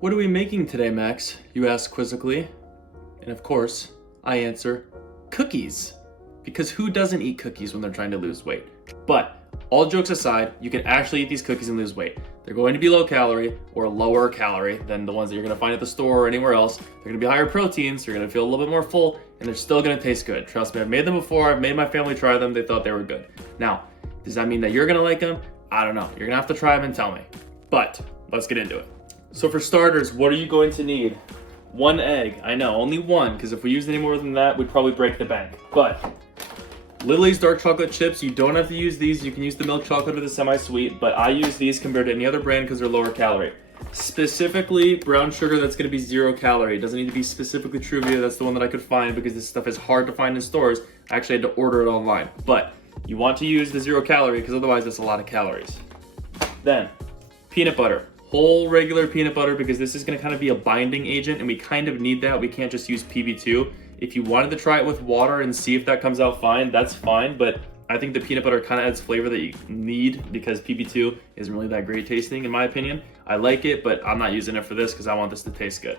What are we making today, Max? You ask quizzically. And of course, I answer, cookies. Because who doesn't eat cookies when they're trying to lose weight? But all jokes aside, you can actually eat these cookies and lose weight. They're going to be low calorie or lower calorie than the ones that you're going to find at the store or anywhere else. They're going to be higher protein, so you're going to feel a little bit more full, and they're still going to taste good. Trust me, I've made them before. I've made my family try them. They thought they were good. Now, does that mean that you're going to like them? I don't know. You're going to have to try them and tell me. But let's get into it. So for starters, what are you going to need? One egg. I know, only one, because if we used any more than that, we'd probably break the bank. But Lily's dark chocolate chips, you don't have to use these. You can use the milk chocolate or the semi-sweet, but I use these compared to any other brand because they're lower calorie. Specifically, brown sugar, that's going to be 0 calorie. It doesn't need to be specifically Truvia. That's the one that I could find because this stuff is hard to find in stores. I actually had to order it online. But you want to use the 0 calorie because otherwise it's a lot of calories. Then, peanut butter. Whole regular peanut butter because this is going to kind of be a binding agent and we kind of need that. We can't just use PB2. If you wanted to try it with water and see if that comes out fine, that's fine. But I think the peanut butter kind of adds flavor that you need because PB2 isn't really that great tasting in my opinion. I like it, but I'm not using it for this because I want this to taste good.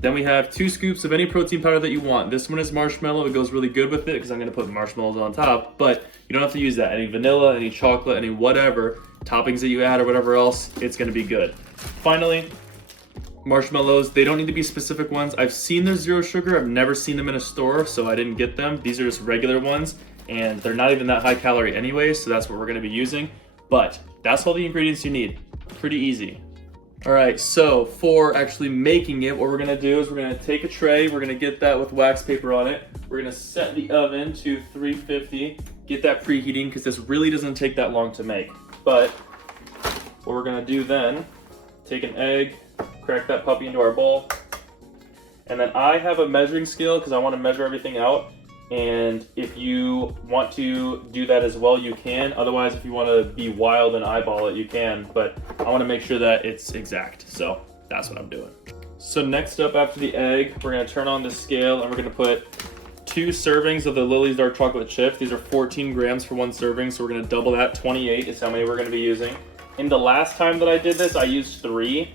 Then we have 2 scoops of any protein powder that you want. This one is marshmallow. It goes really good with it because I'm going to put marshmallows on top, but you don't have to use that. Any vanilla, any chocolate, any whatever toppings that you add or whatever else, it's going to be good. Finally, marshmallows. They don't need to be specific ones. I've seen their 0 sugar. I've never seen them in a store, so I didn't get them. These are just regular ones, and they're not even that high calorie anyway, so that's what we're going to be using. But that's all the ingredients you need. Pretty easy. All right, so for actually making it, what we're gonna do is we're gonna take a tray, we're gonna get that with wax paper on it. We're gonna set the oven to 350, get that preheating because this really doesn't take that long to make. But what we're gonna do then, take an egg, crack that puppy into our bowl, and then I have a measuring scale because I wanna measure everything out. And if you want to do that as well, you can. Otherwise, if you want to be wild and eyeball it, you can. But I want to make sure that it's exact. So that's what I'm doing. So next up after the egg, we're going to turn on the scale and we're going to put 2 servings of the Lily's dark chocolate chips. These are 14 grams for 1 serving. So we're going to double that. 28 is how many we're going to be using. In the last time that I did this, I used 3.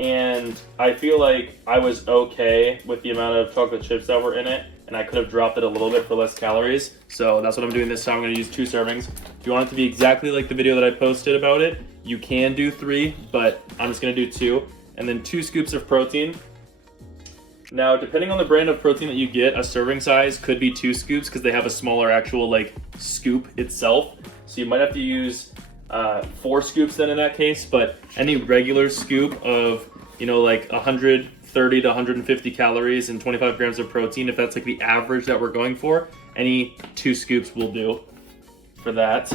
And I feel like I was okay with the amount of chocolate chips that were in it. And I could have dropped it a little bit for less calories. So that's what I'm doing this time. I'm gonna use 2 servings. If you want it to be exactly like the video that I posted about it, you can do 3, but I'm just gonna do 2. And then 2 scoops of protein. Now, depending on the brand of protein that you get, a serving size could be 2 scoops because they have a smaller actual like scoop itself. So you might have to use 4 scoops then in that case, but any regular scoop of, you know, like 130 to 150 calories and 25 grams of protein, if that's like the average that we're going for, any 2 scoops will do for that.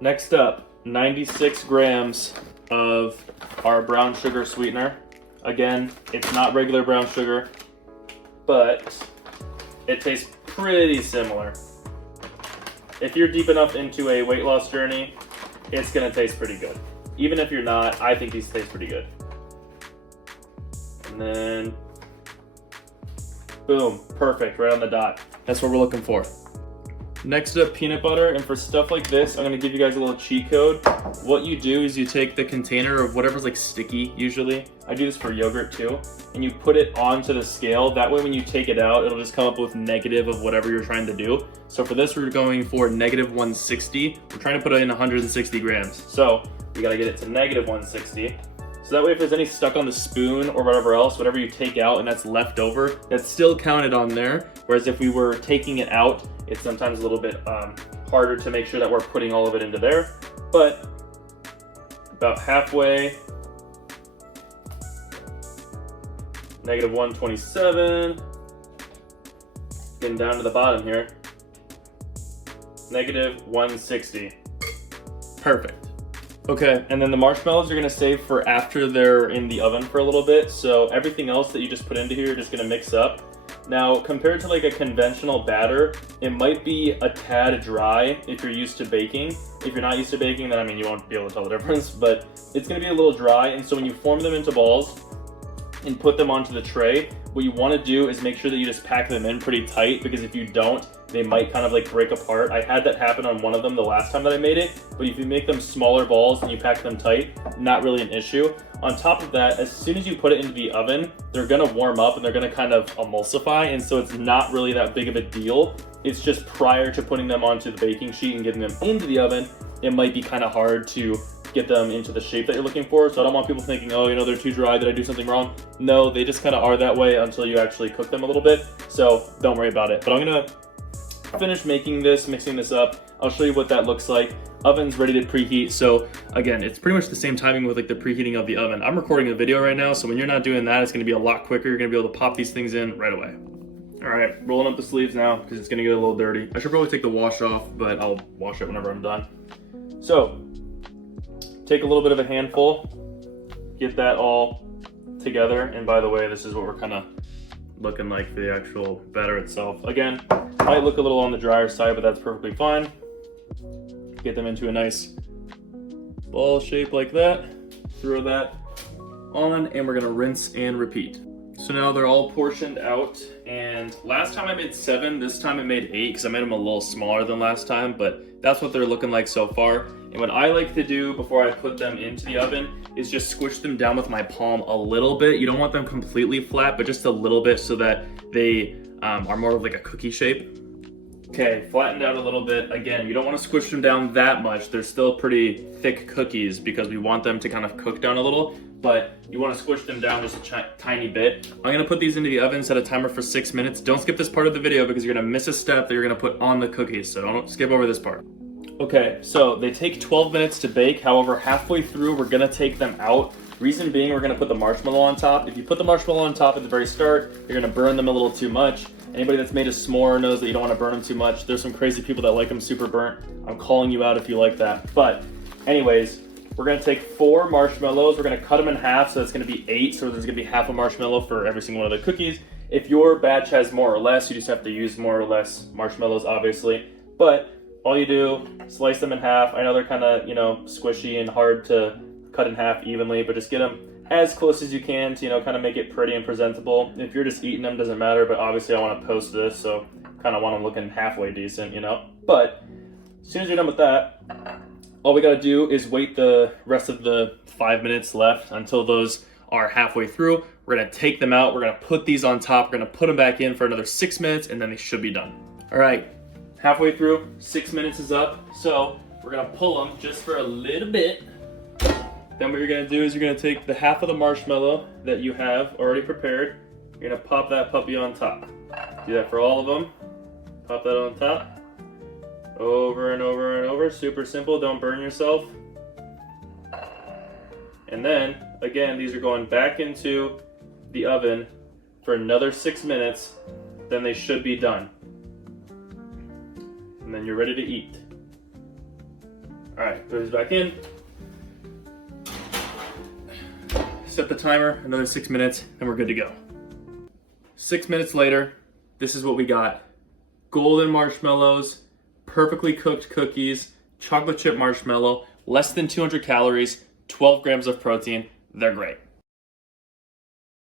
Next up, 96 grams of our brown sugar sweetener. Again, it's not regular brown sugar, but it tastes pretty similar. If you're deep enough into a weight loss journey, it's gonna taste pretty good. Even if you're not, I think these taste pretty good. And then, boom, perfect, right on the dot. That's what we're looking for. Next up, peanut butter, and for stuff like this, I'm gonna give you guys a little cheat code. What you do is you take the container of whatever's like sticky, usually. I do this for yogurt too, and you put it onto the scale. That way when you take it out, it'll just come up with negative of whatever you're trying to do. So for this, we're going for negative 160. We're trying to put in 160 grams. So we gotta get it to negative 160. So that way if there's any stuck on the spoon or whatever else, whatever you take out and that's left over, that's still counted on there. Whereas if we were taking it out, it's sometimes a little bit harder to make sure that we're putting all of it into there. But about halfway, negative 127, getting down to the bottom here, negative 160. Perfect. Okay, and then the marshmallows you're gonna save for after they're in the oven for a little bit. So everything else that you just put into here, you're just gonna mix up. Now, compared to like a conventional batter, it might be a tad dry if you're used to baking. If you're not used to baking, then I mean, you won't be able to tell the difference, but it's gonna be a little dry. And so when you form them into balls and put them onto the tray, what you wanna do is make sure that you just pack them in pretty tight, because if you don't, they might kind of like break apart. I had that happen on one of them the last time that I made it, but if you make them smaller balls and you pack them tight, not really an issue. On top of that, as soon as you put it into the oven, they're gonna warm up and they're gonna kind of emulsify, and so it's not really that big of a deal. It's just prior to putting them onto the baking sheet and getting them into the oven, it might be kind of hard to get them into the shape that you're looking for. So I don't want people thinking, oh, you know, they're too dry, did I do something wrong? No, they just kind of are that way until you actually cook them a little bit. So don't worry about it. But I'm gonna finish making this, mixing this up. I'll show you what that looks like. Oven's ready to preheat. So again, it's pretty much the same timing with like the preheating of the oven. I'm recording a video right now, so when you're not doing that, it's gonna be a lot quicker. You're gonna be able to pop these things in right away. All right, rolling up the sleeves now because it's gonna get a little dirty. I should probably take the wash off, but I'll wash it whenever I'm done. So, take a little bit of a handful, get that all together. And by the way, this is what we're kind of looking like for the actual batter itself. Again, might look a little on the drier side, but that's perfectly fine. Get them into a nice ball shape like that. Throw that on, and we're gonna rinse and repeat. So now they're all portioned out, and last time I made 7, this time I made 8 because I made them a little smaller than last time, but that's what they're looking like so far. And what I like to do before I put them into the oven is just squish them down with my palm a little bit. You don't want them completely flat, but just a little bit so that they are more of like a cookie shape. Okay, flattened out a little bit. Again, you don't want to squish them down that much. They're still pretty thick cookies because we want them to kind of cook down a little, but you want to squish them down just a tiny bit. I'm gonna put these into the oven, set a timer for 6 minutes. Don't skip this part of the video because you're gonna miss a step that you're gonna put on the cookies, so don't skip over this part. Okay, so they take 12 minutes to bake. However, halfway through, we're gonna take them out. Reason being, we're gonna put the marshmallow on top. If you put the marshmallow on top at the very start, you're gonna burn them a little too much. Anybody that's made a s'more knows that you don't wanna burn them too much. There's some crazy people that like them super burnt. I'm calling you out if you like that. But anyways, we're gonna take 4 marshmallows. We're gonna cut them in half, so it's gonna be 8. So there's gonna be half a marshmallow for every single one of the cookies. If your batch has more or less, you just have to use more or less marshmallows, obviously. But all you do, slice them in half. I know they're kind of, you know, squishy and hard to cut in half evenly, but just get them as close as you can to, you know, kind of make it pretty and presentable. If you're just eating them, doesn't matter, but obviously I want to post this, so kind of want them looking halfway decent, you know. But as soon as you're done with that, all we got to do is wait the rest of the 5 minutes left until those are halfway through. We're going to take them out. We're going to put these on top. We're going to put them back in for another 6 minutes, and then they should be done. All right. Halfway through, 6 minutes is up, so we're gonna pull them just for a little bit. Then what you're gonna do is you're gonna take the half of the marshmallow that you have already prepared. You're gonna pop that puppy on top. Do that for all of them. Pop that on top. Over and over and over. Super simple, don't burn yourself. And then, again, these are going back into the oven for another 6 minutes. Then they should be done. And then you're ready to eat. All right, put these back in. Set the timer, another 6 minutes, and we're good to go. 6 minutes later, this is what we got. Golden marshmallows, perfectly cooked cookies, chocolate chip marshmallow, less than 200 calories, 12 grams of protein. They're great.